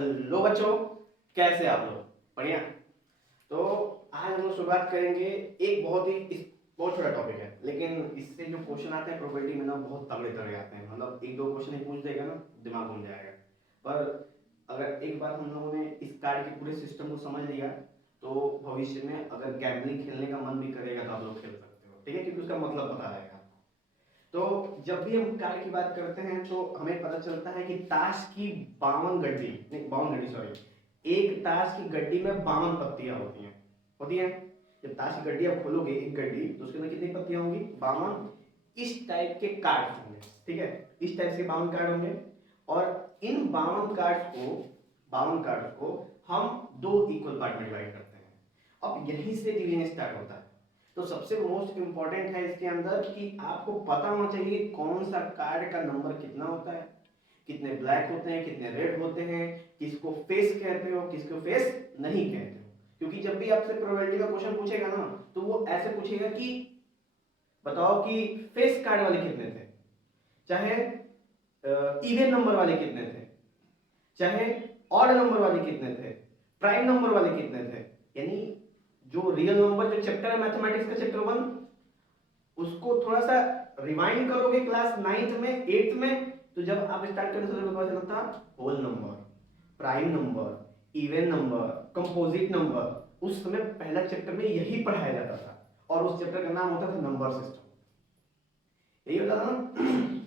लो बच्चों, कैसे आप लोग? बढ़िया। तो आज हम लोग शुरुआत करेंगे। एक बहुत छोटा टॉपिक है, लेकिन इससे जो क्वेश्चन आते हैं प्रोबेबिलिटी में ना बहुत तगड़े तगड़े आते हैं। मतलब एक दो क्वेश्चन ही पूछ देगा ना, दिमाग घूम जाएगा। पर अगर एक बार हम लोगों ने इस कार्ड के पूरे सिस्टम को समझ लिया तो भविष्य में अगर गैम्बलिंग खेलने का मन भी करेगा तो आप लोग खेल सकते हो, ठीक है, क्योंकि उसका मतलब पता रहेगा। तो जब भी हम कार्ड की बात करते हैं तो हमें पता चलता है कि ताश की 52 गड्डी सॉरी, एक ताश की गड्डी में 52 पत्तियां होती हैं। जब ताश की गड्डी आप खोलोगे, एक गड्डी, तो उसके अंदर कितनी पत्तियां होंगी? 52। इस टाइप के कार्ड होंगे, ठीक है, इस टाइप के 52 कार्ड होंगे। और इन 52 कार्ड्स को हम दो इक्वल पार्ट में डिवाइड करते हैं। अब यहीं से डिवीजन स्टार्ट होता है। तो सबसे मोस्ट इंपॉर्टेंट है इसके अंदर कि आपको पता होना चाहिए कौन सा कार्ड का नंबर कितना होता है, कितने ब्लैक होते हैं, कितने रेड होते हैं, किसको फेस कहते हो, किसको फेस नहीं कहते हो। क्योंकि जब भी आपसे प्रोबेबिलिटी का क्वेश्चन पूछेगा ना, तो वो ऐसे पूछेगा कि बताओ कि फेस कार्ड वाले कितने थे, चाहे इवन नंबर वाले कितने थे, चाहे ऑड नंबर वाले कितने थे, प्राइम नंबर वाले कितने थे। यानी जो रियल नंबर, जो चैप्टर है मैथमेटिक्स का चैप्टर 1, उसको थोड़ा सा रिवाइंड करोगे क्लास 9th में 8th में, तो जब आप स्टार्ट करने से पता चलता था whole number, prime number, even number, composite number. उस समय पहला चैप्टर में यही पढ़ाया जाता था और उस चैप्टर का नाम होता था नंबर सिस्टम। यही होता था ना।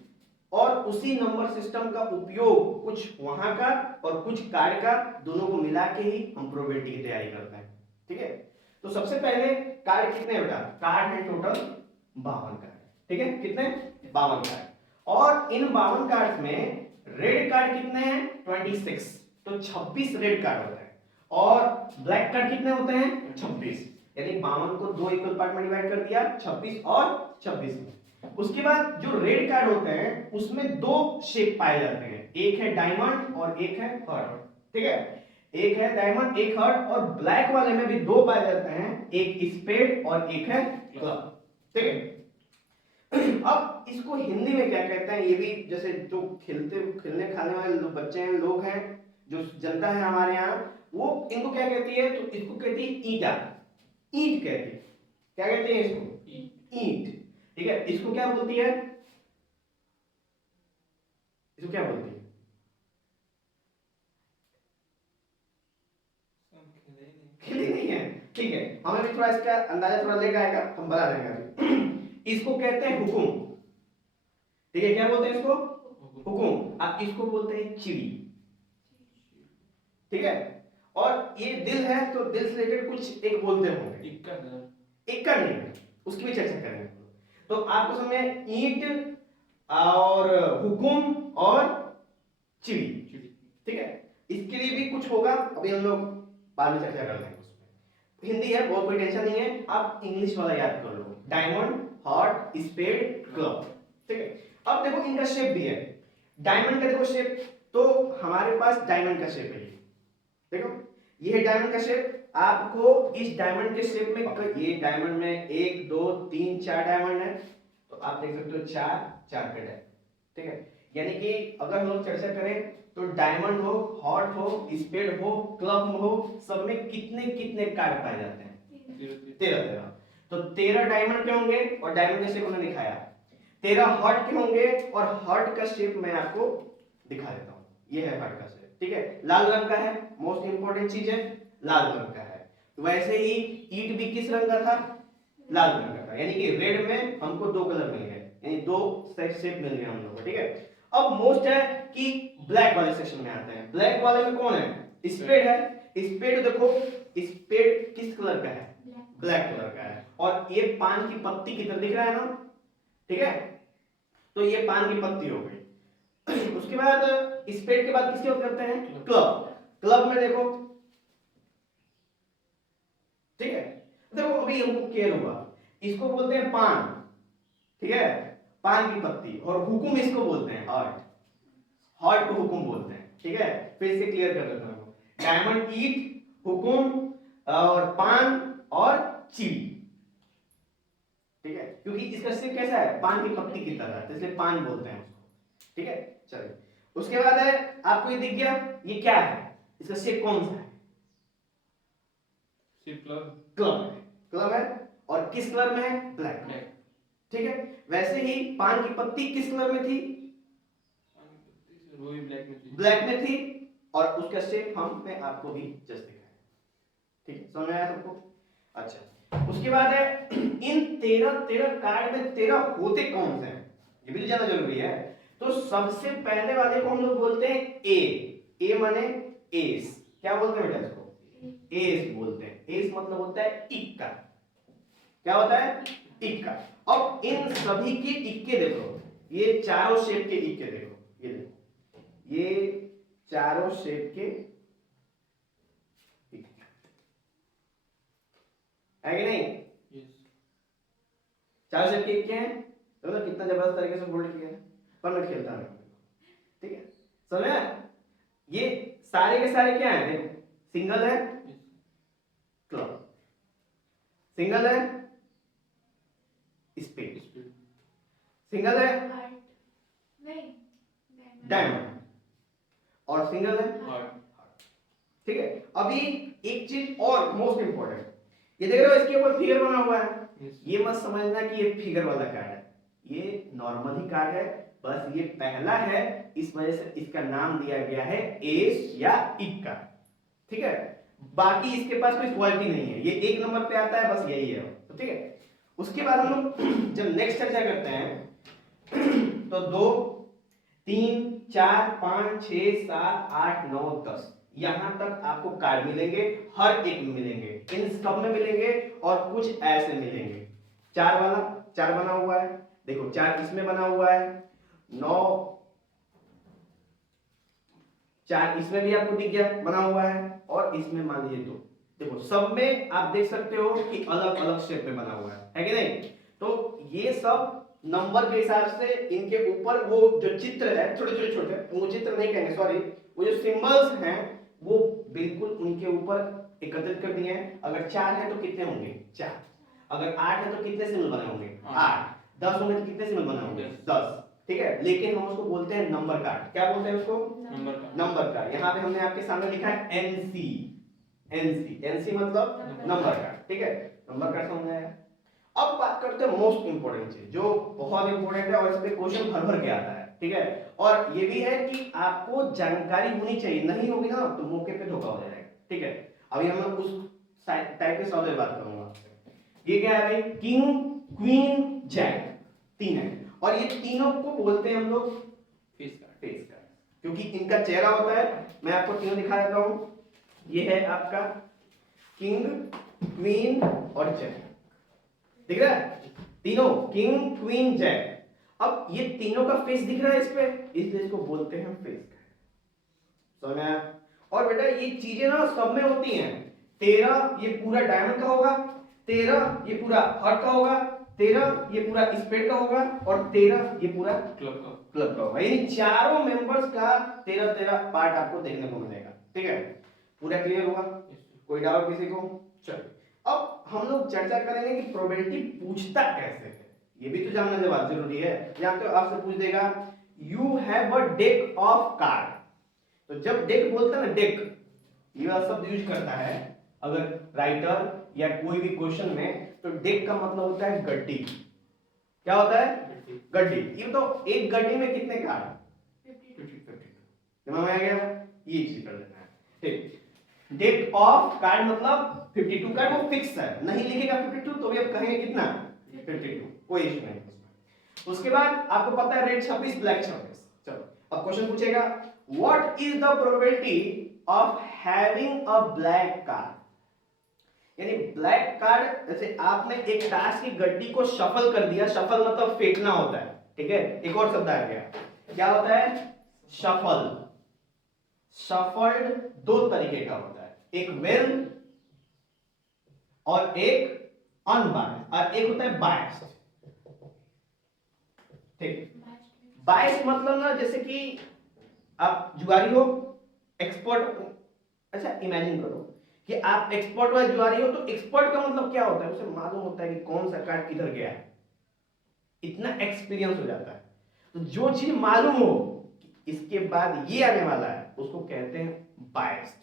और उसी नंबर सिस्टम का उपयोग कुछ वहां का और कुछ कार्ड का, दोनों को मिला के ही हम प्रोबेबिलिटी की तैयारी करते हैं, ठीक है। तो सबसे पहले कार्ड कितने बेटा? कार्ड है टोटल 52 कार्ड, ठीक है, कितने? 52 कार्ड। और इन 52 कार्ड में रेड कार्ड कितने हैं? 26। तो 26 रेड कार्ड होते हैं। और ब्लैक कार्ड कितने होते हैं? 26। यानी 52 को दो इक्वल पार्ट में डिवाइड कर दिया, 26 और 26 में। उसके बाद जो रेड कार्ड होते हैं उसमें दो शेप पाए जाते हैं, एक है डायमंड और एक है हार्ट, ठीक है, एक है डायमंड, एक हार्ट। और ब्लैक वाले में भी दो पाए जाते हैं, एक स्पेड और एक है क्लब, ठीक है। अब इसको हिंदी में क्या कहते हैं, ये भी जैसे जो खेलने खाने वाले बच्चे हैं, लोग हैं, जो जनता है हमारे यहाँ, वो इनको क्या कहती है? तो इसको कहती है ईटा, ईंट कहती है। क्या कहते हैं इसको? ईंट, ठीक है। इसको क्या बोलती है? इसको क्या बोलती है? खिली नहीं है, ठीक है, हमें भी थोड़ा इसका अंदाजा थोड़ा लेट आएगा, हम बता देंगे अभी। इसको कहते हैं हुकुम, ठीक है। क्या बोलते हैं इसको? हुकुम। अब इसको बोलते हैं चिड़ी, ठीक है। और ये दिल है, तो दिल से रिलेटेड कुछ एक बोलते होंगे, इक्का नहीं, उसकी भी चर्चा करेंगे। तो आपको समझ में ईंट और हुकुम और चिड़ी, ठीक है। इसके लिए भी कुछ होगा, अभी हम लोग बाद में चर्चा कर लेंगे उसमें। हिंदी है, बहुत कोई टेंशन नहीं है, आप इंग्लिश वाला याद कर लो, डायमंड, हार्ट, स्पेड, क्लब, ठीक है। अब देखो इनका शेप भी है, डायमंड का देखो शेप, तो हमारे पास डायमंड का शेप है, देखो ये है डायमंड का शेप। आपको इस डायमंड के शेप में, ये डायमंड में 1 2 3 4 डायमंड है, तो आप देख सकते हो 4 4 कट है, ठीक है। यानी कि अगर हम लोग चर्चा करें तो डायमंड हो, हॉट हो, स्पेड हो, क्लब हो, सब में कितने कितने कार्ड पाए जाते हैं? 13 13। तो 13 डायमंड के होंगे और डायमंड का शेप हमने दिखाया, 13 हार्ट के होंगे और हार्ट का शेप मैं आपको दिखा देता हूं। ये है हार्ट का शेप, ठीक है, लाल रंग का है, मोस्ट इंपोर्टेंट चीज है, लाल रंग का है। तो वैसे ही ईट भी किस रंग का था? लाल रंग का था। यानी कि रेड में हमको दो कलर मिल गए, यानी दो शेप मिल गए हम लोग को, ठीक है। अब मोस्ट है कि ब्लैक वाले सेक्शन में आते हैं। ब्लैक वाले में कौन है? स्पेड है। स्पेड देखो, स्पेड किस कलर का है? ब्लैक कलर का है। और ये पान की पत्ती की तरह दिख रहा है ना, ठीक है, तो ये पान की पत्ती हो गई। उसके बाद स्पेड के बाद किसकी बात करते हैं? क्लब। क्लब में देखो, ठीक है, देखो अभी हमको केयर हुआ, इसको बोलते हैं पान, ठीक है, पान की पत्ती। और हुकुम इसको बोलते हैं हार्ट, हार्ट को हुकुम बोलते हैं, ठीक है। फिर से क्लियर कर देता हूं, डायमंड, ईट, हुकुम और पान और चीड़ी, ठीक है, क्योंकि इसका शेप कैसा है? पान की पत्ती की तरह, तो इसलिए पान बोलते हैं उसको, ठीक है। चलिए, उसके बाद है, आपको ये दिख गया, ये क्या है? इसका शेप कौन सा है? Shape club. क्लब है और किस कलर में है? ब्लैक। ठीक है, वैसे ही पान की पत्ती किस कलर में थी? वो भी ब्लैक में थी। ब्लैक में थी और उसका शेप हमने आपको भी जस्ट दिखाया। ठीक है, समझ में आया सबको? अच्छा, उसके बाद है इन 13 कार्ड में 13 होते कौन से हैं, ये भी जानना जरूरी है। तो सबसे पहले वाले को हम लोग बोलते हैं ए माने एस। क्या बोलते हैं बेटा इसको? एस बोलते हैं। एस मतलब होता है इक्का। क्या होता है? इक्का। अब इन सभी के इक्के देखो, ये चारों शेप के इक्के देखो, ये देखो, ये चारों शेप के इक्के है कि नहीं? चारों शेप के इक्के हैं। तो कितना जबरदस्त तरीके से बोल्ड किया है, पर मैं खेलता हूं। ठीक है, समझ? ये सारे के सारे क्या है? देखो, सिंगल है क्लब, सिंगल है स्पेड, सिंगल है डायमंड और सिंगल है हार्ट। ठीक है, अभी एक चीज और मोस्ट इंपॉर्टेंट, ये देख रहे हो इसके ऊपर फिगर बना हुआ है। ये मत समझना कि ये फिगर वाला कार्ड है, ये नॉर्मल ही कार्ड है, बस ये पहला है, इस वजह से इसका नाम दिया गया है एस या इक्का। ठीक है, बाकी इसके पास कोई क्वालिटी नहीं है, ये एक नंबर पे आता है, बस यही है। तो ठीक है, उसके बाद हम लोग जब नेक्स्ट चर्चा करते हैं तो 2 3 4 5 6 7 8 9 10 यहां तक आपको कार्ड मिलेंगे, हर एक में मिलेंगे, इन सब में मिलेंगे और कुछ ऐसे मिलेंगे। 4 वाला 4 बना हुआ है, देखो 4 इसमें बना हुआ है, 9 4 इसमें भी आपको दिख गया बना हुआ है, और इसमें मान लीजिए 2। देखो सब में आप देख सकते हो कि अलग अलग शेप में बना हुआ है कि नहीं? तो ये सब नंबर के हिसाब से इनके ऊपर वो जो चित्र है, छोटे छोटे, वो चित्र नहीं कहेंगे, सॉरी, वो जो सिंबल्स हैं वो बिल्कुल उनके ऊपर एकत्रित कर दिए हैं। अगर 4 है तो कितने होंगे? 4। अगर 8 है तो कितने सिंबल बने होंगे? 8। 10 होंगे तो कितने सिंबल बने होंगे? 10। ठीक है, लेकिन हम उसको बोलते हैं नंबर कार्ड। क्या बोलते हैं उसको? Number card. यहाँ पे हमने आपके सामने लिखा है एनसी। एनसी मतलब नंबर कार्ड। ठीक है, नंबर कार्ड समझ में आया? अब बात करते हैं मोस्ट इंपोर्टेंट चीज, जो बहुत इंपोर्टेंट है और इस पे क्वेश्चन भर भर के आता है। ठीक है, और ये भी है कि आपको जानकारी होनी चाहिए, नहीं होगी ना तो मौके पे धोखा हो जाएगा। ठीक है, अभी हम लोग उस टाइप के सवाल बात करूंगा। ये क्या है भाई? किंग क्वीन जैक, 3 है, और ये तीनों को बोलते हैं हम लोग फेस कार्ड, क्योंकि इनका चेहरा होता है। मैं आपको तीनों दिखा देता हूं। ये है आपका किंग क्वीन और जैक, दिख रहा है? तीनों किंग क्वीन जैक। अब ये तीनों का फेस दिख रहा है इस पे, इसलिए इसको बोलते हैं फेस कार्ड। समझ में आया? और बेटा ये चीजें ना सब में होती हैं। 13 ये पूरा डायमंड का होगा, 13 ये पूरा हार्ट का होगा, 13 ये पूरा स्पेड का होगा, और 13 ये पूरा क्लब का होगा। यानी चारों मेंबर्स का 13 पार्ट आपको देखने को मिलेगा। ठीक है, पूरा क्लियर हुआ? कोई डाउट किसी को? चलो, अब हम लोग चर्चा करेंगे कि प्रोबेबिलिटी पूछता कैसे है, ये भी तो जानना जरूरी है। या तो आपसे पूछ देगा you have a deck of card, तो जब डेक बोलता है ना, डेक ये वाला शब्द यूज करता है अगर राइटर या कोई भी क्वेश्चन में, तो डेक का मतलब होता है गड्डी। क्या होता है? गड्डी। ये तो एक गड्डी में कितने कार्ड? 52। दिमाग में आ गया? ये चीज कर लेना है। ठीक, डेक ऑफ कार्ड मतलब 52 कार्ड, वो फिक्स है, नहीं लिखेगा 52 तो भी आप कहेंगे कितना? 52, कोई इशू नहीं। उसके बाद आपको पता है रेड 26 ब्लैक 26। चलो, अब क्वेश्चन पूछेगा what is the probability of having a black card. यानी ब्लैक कार्ड, जैसे आपने एक ताश की गड्डी को शफल कर दिया, शफल मतलब फेंकना होता है। ठीक है, एक और शब्द आ गया, क्या होता है? शफल। शफल्ड 2 तरीके का होता है, एक वेल और एक अनबायस्ड, और एक होता है बायस्ड। ठीक, बायस्ड मतलब ना, जैसे कि आप जुआरी हो, एक्सपर्ट, अच्छा इमेजिन करो कि आप एक्सपर्ट वाले जुआरी हो, तो एक्सपर्ट का मतलब क्या होता है? उसे मालूम होता है कि कौन सा कार्ड किधर गया है, इतना एक्सपीरियंस हो जाता है। तो जो चीज मालूम हो कि इसके बाद ये आने वाला है, उसको कहते हैं बायस्ड।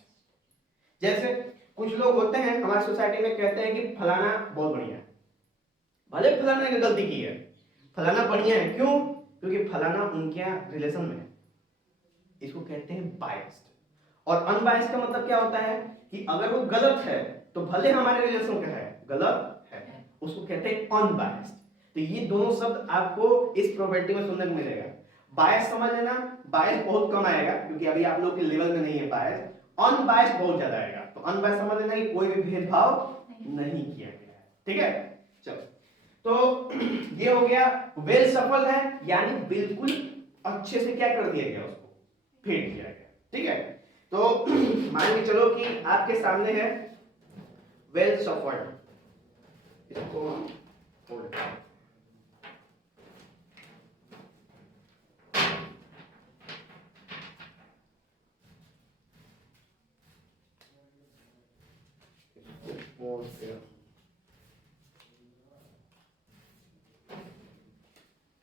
जैसे कुछ लोग होते हैं हमारी सोसाइटी में कहते हैं कि फलाना बहुत बढ़िया है, भले फलाना ने गलती की है, फलाना बढ़िया है, क्यों? क्योंकि फलाना उनके यहाँ रिलेशन में है। इसको कहते हैं बायस्ड। और अनबायस्ड का मतलब क्या होता है कि अगर वो गलत है तो भले हमारे रिलेशन का है, गलत है, उसको कहते हैं अनबायस्ड। तो ये दोनों शब्द आपको इस प्रोबेबिलिटी में सुनने को मिलेगा। बायस समझ लेना, बायस बहुत कम आएगा क्योंकि अभी आप लोग के लेवल में नहीं है बायस, अनबायस्ड बहुत ज्यादा आएगा। तो अनबायस्ड समझ लेना कि कोई भी भेदभाव नहीं किया गया है, ठीक है। चलो, तो ये हो गया वेल सफल है, यानी बिल्कुल अच्छे से क्या कर दिया गया, उसको फेड किया गया, ठीक है। तो मान के चलो कि आपके सामने है वेल सफल्ड, इसको हम फोल्ड करें।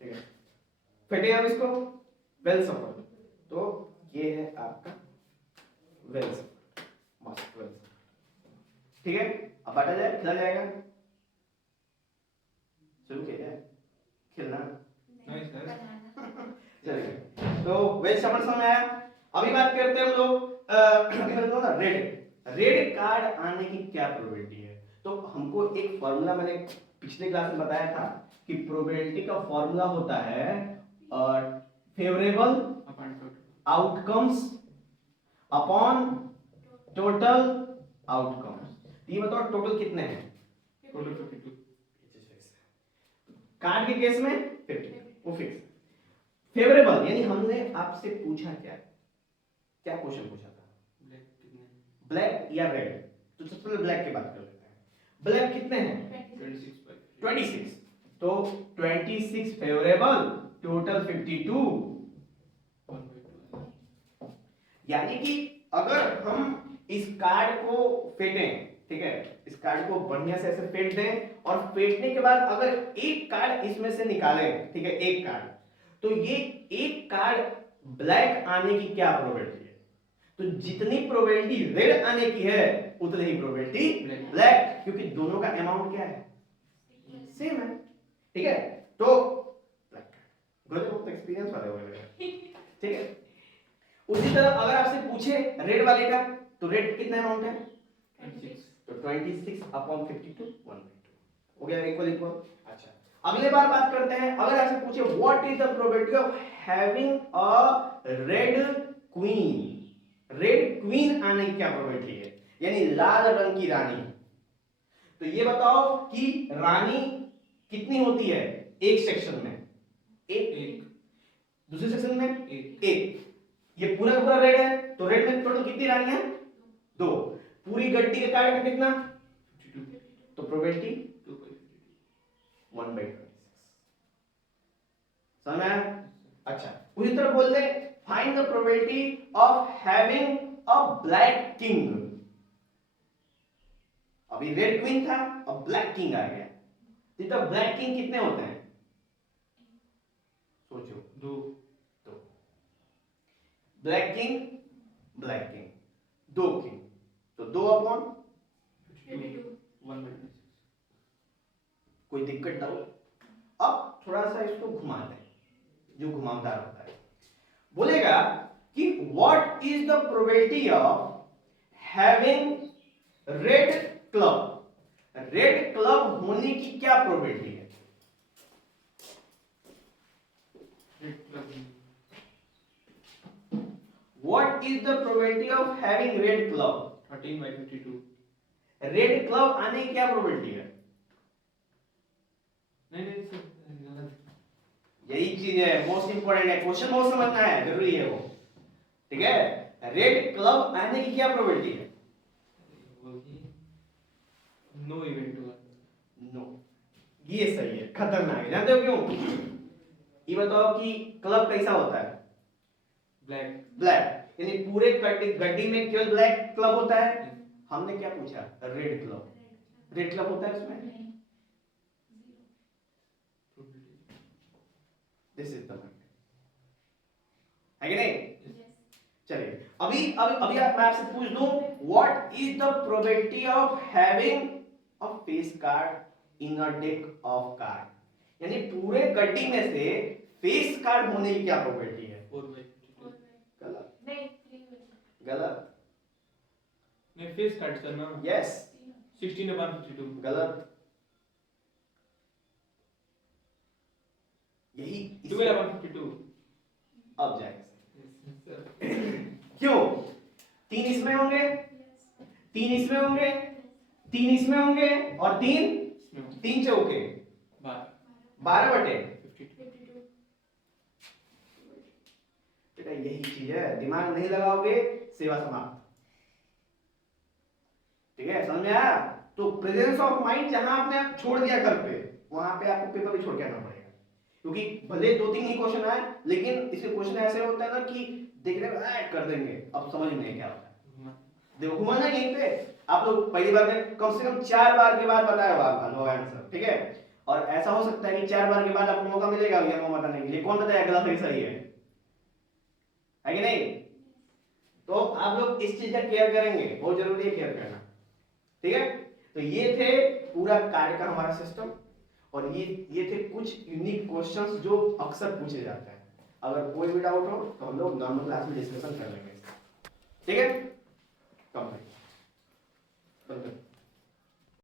ठीक है, फेटे हम इसको वेल सफल्ड, तो ये है आपका वेल सफल्ड, मस्त वेल सफल्ड, ठीक है। अब बांटा जाए, खिला जाएगा, शुरू किया जाए खिलना, नहीं सर चलिए। तो वेल सफल्ड समझ में आया। अभी बात करते हैं हम लोग अभी मतलब ना रेड कार्ड आने की क्या प्रोबेबिलिटी है। तो हमको एक फॉर्मूला मैंने पिछले क्लास में बताया था कि प्रोबेबिलिटी का फॉर्मूला होता है favourable outcomes upon total outcomes. ये बताओ टोटल कितने हैं? टोटल 52। कार्ड के केस में 50, वो फिक्स। फेवरेबल यानी हमने आपसे पूछा क्या क्या क्वेश्चन पूछा था, ब्लैक या रेड। तो सबसे पहले ब्लैक की बात कर लेते हैं। ब्लैक कितने हैं? 26। तो 26 फेवरेबल, टोटल 52, यानी कि अगर हम इस कार्ड को फेटें, ठीक है, इस कार्ड को बढ़िया से ऐसे फेट दें और फेटने के बाद अगर एक कार्ड इसमें से निकालें, ठीक है, एक कार्ड, तो ये एक कार्ड ब्लैक आने की क्या प्रोबेबिलिटी है? तो जितनी प्रोबेबिलिटी रेड आने की है उतनी ही प्रोबेबिलिटी ब्लैक, क्योंकि दोनों का अमाउंट क्या है? सेम है, ठीक है। तो ब्लैक बहुत एक्सपीरियंस वाले हो गए, ठीक है। उसी तरह अगर आपसे पूछे रेड वाले का, तो रेड कितना अमाउंट है? 26। तो 26 अपॉन 52 1/2 हो गया, इक्वल इक्वल। अच्छा, अगले बार बात करते हैं, अगर आपसे पूछे what is the probability of having a red queen, red queen आने की क्या प्रोबेबिलिटी है, यानी लाल रंग की रानी। तो ये बताओ कि रानी कितनी होती है एक सेक्शन में? एक। दूसरे सेक्शन में एक। ये पूरा पूरा रेड है, तो रेड में टोटल कितनी रानी है? 2। पूरी गड्डी के कार्ड में कितना? 52। तो प्रोबेबिलिटी 1/26। समझ में आया? अच्छा, उसी तरह बोल they find the probability of having a black king. अभी रेड क्वीन था, अब ब्लैक किंग आ गया, तो ब्लैक किंग कितने होते हैं? सोचो, 2। ब्लैक किंग, दो किंग, तो 2 अपॉन 1/26। कोई दिक्कत डाउट? अब थोड़ा सा इसको घुमाते हैं, जो घुमावदार होता है, बोलेगा कि what is the probability of having red club. Red club होने की क्या प्रोबेबिलिटी है? What is the probability of having red club? 13/52। Red club आने की क्या प्रोबेबिलिटी है? नहीं, यही चीज है, मोस्ट इंपोर्टेंट है, क्वेश्चन बहुत समझना है, जरूरी है वो, ठीक है। रेड क्लब आने की क्या प्रोबेबिलिटी है? नो इवेंट हुआ, नो, ये सही है, खतरनाक है, जानते हो क्यों? ये बताओ कि क्लब कैसा होता है? ब्लैक, यानी पूरे गड्डी में केवल ब्लैक क्लब होता है। हमने क्या पूछा? Red club. रेड क्लब होता है उसमें? दिस इज द पॉइंट, है कि नहीं? चलिए अभी अभी अभी मैं आपसे पूछ दूं, what is the probability of having a face card in a deck of card, यानी पूरे गड्डी में से फेस कार्ड होने की क्या प्रोबेबिलिटी है? 4/52। गलत। नहीं गलत। नहीं फेस कार्ड सर ना, यस 16/52। गलत। यही 12/52। अब जाएगा क्यों? 3 इसमें होंगे, 3 इसमें होंगे, 3 इसमें होंगे और 3 चौके 12 बटे 52। बेटा यही चीज है, दिमाग नहीं लगाओगे सेवा समाप्त। ठीक है, समझ में आया? तो प्रेजेंस ऑफ माइंड जहां आपने छोड़ दिया घर पे, वहां पे आपको पेपर भी छोड़ के आना पड़ेगा, क्योंकि भले 2-3 ही क्वेश्चन आए, लेकिन इसके क्वेश्चन ऐसे होता है ना कि देखने में ऐड कर देंगे, अब समझ में नहीं क्या होता है। देखो घुमाना यहीं पे, आप लोग पहली बार में कम से कम 4 बार के बाद बताया होगा आंसर, ठीक है? और ऐसा हो सकता है कि 4 बार के बाद आपको मौका मिलेगा भैया मौका बताने के लिए, कौन बताया गलत है सही है कि नहीं? तो आप लोग इस चीज का केयर करेंगे, बहुत जरूरी है केयर करना, ठीक है? तो ये थे पूरा कार्य का हमारा सिस्टम, और ये थे कुछ यूनिक क्वेश्चंस जो अक्सर पूछे जाते हैं। अगर कोई भी डाउट हो तो हम लोग नॉर्मल क्लास में डिस्कशन कर लेंगे, ठीक है? कंप्लीट।